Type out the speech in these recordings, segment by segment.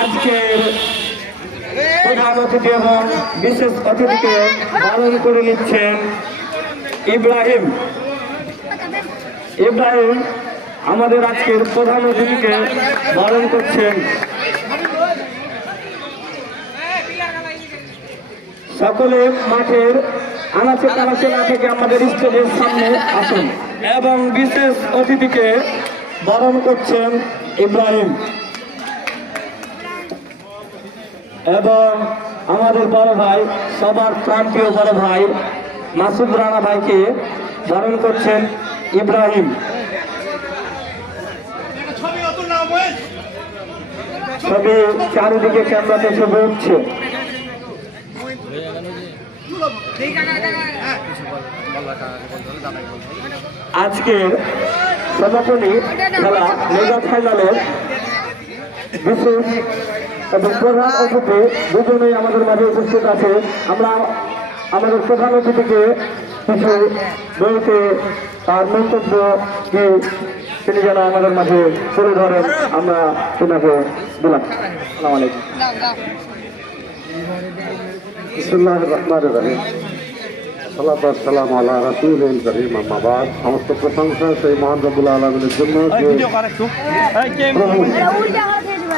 আজকের প্রধান অতিথি এবং বিশেষ অতিথিকে পালন করে নিচ্ছেন ইব্রাহিম। আমাদের আজকের প্রধান অতিথিকে পালন করছেন। সকলে মাঠের আনাচে কানাচে না থেকে আমাদের স্টেজের সামনে আসুন এবং বিশেষ অতিথিকে বরণ করছেন ইব্রাহিম এবং আমাদের বড় ভাই, সবার প্রান্তীয় বড় ভাই মাসুদ রানা ভাইকে বরণ করছেন ইব্রাহিম। ছবি চারিদিকে ক্যামেরাতে ছবি উঠছে। আজকের সমাপনী খেলা মেগা ফাইনালের বিশেষ এবং প্রধান অতিথি দুজনেই আমাদের মাঝে উপস্থিত আছে। আমরা আমাদের প্রধান অতিথিকে কিছু বলতে তার মন্তব্য কি তিনি যেন আমাদের মাঝে তুলে ধরেন, আমরা ওনাকে দিলাম। আসসালামু আলাইকুম। বিসমিল্লাহির রহমানির রহিম। সালাতু ওয়াসসালামু আলা রাসূলিল কারীম, আম্মা বাদ। সমস্ত প্রশংসা সেই মহান রব্বুল আলামিনের জন্য,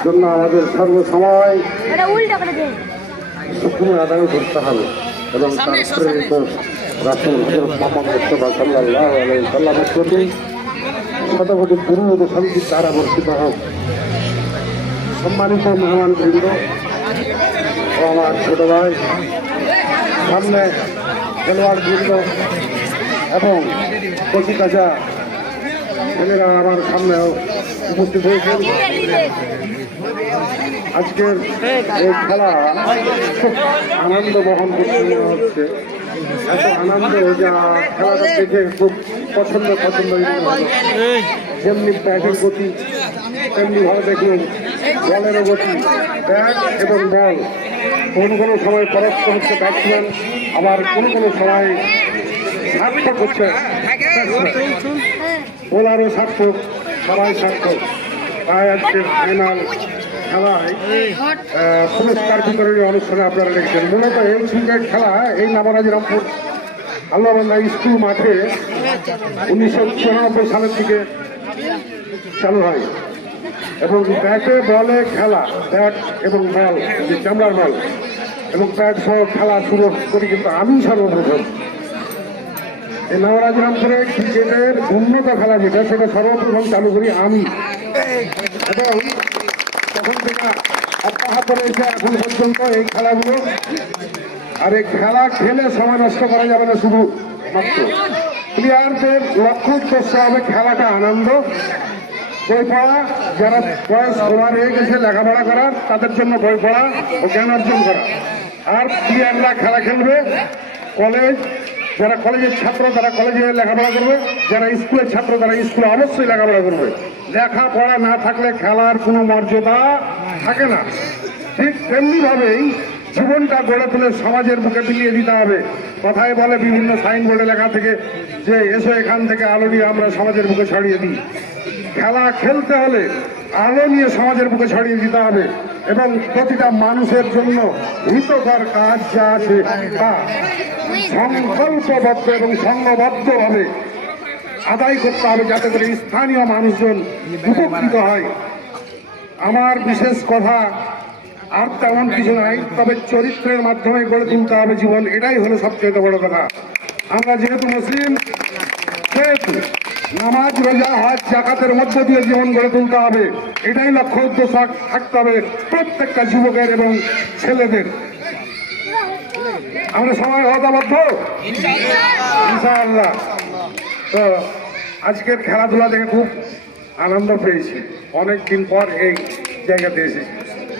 জন্য আমাদের সর্বসময় শুকরিয়া আদায় করতে হবে এবং তার প্রেরিত রাসূল হযরত মুহাম্মদ মুস্তাফা সাল্লাল্লাহু আলাইহি সাল্লামের প্রতি শতকোটি দুরূদ ও শান্তির ধারা বর্ষিত হোক। সম্মানিত মেহমানবৃন্দ ও আমার ছোট ভাই, সামনে খেলোয়াড় বৃন্দ এবং কচি কাঁচা ছেলেরা আমার সামনেও উপস্থিত হয়েছেন। আজকের এই খেলা খুব আনন্দ বহন করতে হচ্ছে। এত আনন্দ যা খেলাটা দেখে খুব পছন্দ যেমনি ব্যাটের গতি তেমনি ভালো দেখলেন বলেরও গতি, ব্যাট এবং বল কোনো সময় পরাস্ত হচ্ছে ব্যাটসম্যান, আবার কোনো সময় সার্থক হচ্ছে বোলারও সার্থক, সবাই সার্থক। তাই আজকের ফাইনাল খেলায় পুরস্কার বিতরণী অনুষ্ঠানে আপনারা দেখছেন। মূলত এই ক্রিকেট খেলা এই নামরাজরামপুর আল্লাহবান্ধা স্কুল মাঠে 1994 সালের দিকে চালু হয় এবং ব্যাটে বলে খেলা, ব্যাট এবং বল, চামড়ার বল এবং ব্যাট সহ খেলা শুরু করি কিন্তু আমি সর্বপ্রথম। এই নবরাজরামপুরে ক্রিকেটের উন্নত খেলা যেটা, সেটা সর্বপ্রথম চালু করি আমি এবং তখন থেকে অব্যাহত রয়েছে এখন পর্যন্ত এই খেলাগুলো। আর এই খেলা খেলে সময় নষ্ট করা যাবে না, শুধু মাত্র প্লেয়ারদের লক্ষ্য উদ্দেশ্য হবে খেলাটা আনন্দ, বই পড়া, যারা বয়স ওভার হয়ে গেছে লেখাপড়া করার তাদের জন্য বই পড়া ও জ্ঞান অর্জন করা। আর প্লেয়াররা খেলা খেলবে, কলেজ যারা কলেজের ছাত্র তারা কলেজে লেখাপড়া করবে, যারা স্কুলের ছাত্র তারা স্কুলে অবশ্যই লেখাপড়া করবে। লেখাপড়া না থাকলে খেলার কোনো মর্যাদা থাকে না। ঠিক তেমনিভাবেই জীবনটা গড়ে তুলে সমাজের বুকে বিলিয়ে দিতে হবে। কথায় বলে বিভিন্ন সাইনবোর্ডে লেখা থেকে যে এসো এখান থেকে আলো নিয়ে আমরা সমাজের বুকে ছড়িয়ে দিই। খেলা খেলতে হলে আলো নিয়ে সমাজের বুকে ছড়িয়ে দিতে হবে এবং প্রতিটা মানুষের জন্য হিতকর কাজ যা আছে তা সংকল্পবদ্ধ এবং সংঘবদ্ধভাবে আদায় করতে হবে, যাতে করে স্থানীয় মানুষজন উপকৃত হয়। আমার বিশেষ কথা আর তেমন কিছু নাই, তবে চরিত্রের মাধ্যমে গড়ে তুলতে হবে জীবন, এটাই হলো সবচেয়ে বড় কথা। আমরা যেহেতু মুসলিম, সেহেতু নামাজ, রোজা, হজ, যাকাতের মধ্য দিয়ে জীবন গড়ে তুলতে হবে, এটাই লক্ষ্য উদ্দেশ্য থাকতে হবে প্রত্যেকটা যুবকের এবং ছেলেদের। আমরা সবাই হতাবদ্ধ ইনশাআল্লাহ। তো আজকের খেলাধুলা দেখে খুব আনন্দ পেয়েছি, অনেকদিন পর এই জায়গাতে এসেছি,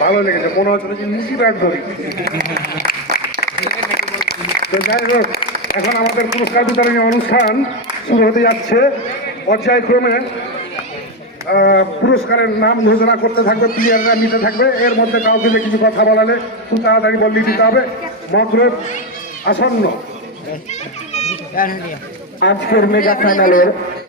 ভালো লেগেছে, মনে হচ্ছিল যে মুচি ব্যাট ধরি। তো যাই হোক, এখন আমাদের পুরস্কার বিতরণী অনুষ্ঠান শুরু হতে যাচ্ছে। পর্যায়ক্রমে পুরস্কারের নাম ঘোষণা করতে থাকবে, প্লেয়াররা নিতে থাকবে। এর মধ্যে কাউকে কিছু কথা বলালে খুব তাড়াতাড়ি বললেই দিতে হবে। মগরিব আসন্ন। আজকের মেগা ফাইনালের